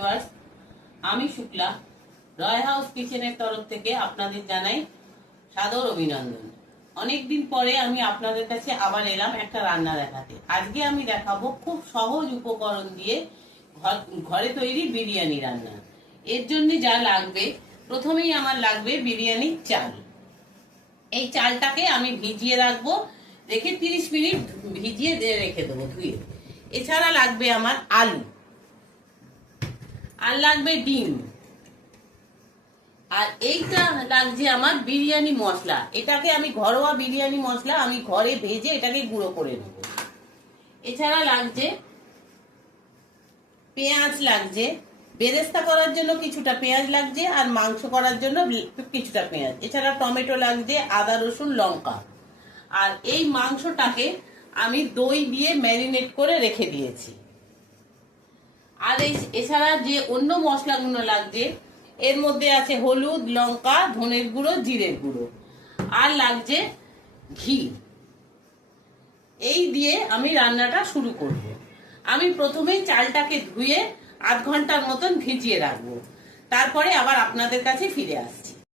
Viewers, আমি শুক্লা রয় house কিচেনের তরফ থেকে আপনাদের জানাই সাদর অভিনন্দন। অনেকদিন পরে আমি আপনাদের কাছে আবার এলাম একটা রান্না দেখাতে। আজকে আমি দেখাবো খুব সহজ উপকরণ দিয়ে ঘরে তৈরি বিরিয়ানি রান্না। এর জন্য যা লাগবে, প্রথমেই আমার লাগবে বিরিয়ানির চাল। এই চালটাকে আমি ভিজিয়ে রাখবো, রেখে 30 মিনিট ভিজিয়ে রেখে দেবো ধুয়ে। এছাড়া লাগবে আমার আলু, আর লাগবে ডিম, আর এইটা লাগছে আমার বিরিয়ানি মশলা। এটাকে আমি ঘরোয়া বিরিয়ানি মশলা আমি ঘরে ভেজে এটাকে গুঁড়ো করে নেব। এছাড়া লাগছে পেঁয়াজ, লাগছে বেরেস্তা করার জন্য কিছুটা পেঁয়াজ লাগছে, আর মাংস করার জন্য কিছুটা পেঁয়াজ। এছাড়া টমেটো লাগছে, আদা রসুন লঙ্কা। আর এই মাংসটাকে আমি দই দিয়ে ম্যারিনেট করে রেখে দিয়েছি। আর এছাড়া যে অন্য মশলাগুলো লাগছে, এর মধ্যে আছে হলুদ, লঙ্কা, ধনের গুঁড়ো, জিরের গুঁড়ো, আর লাগছে ঘি। এই দিয়ে আমি রান্নাটা শুরু করব। আমি প্রথমেই চালটাকে ধুয়ে আধ ঘন্টার মতন ভিজিয়ে রাখবো, তারপরে আবার আপনাদের কাছে ফিরে আসছি।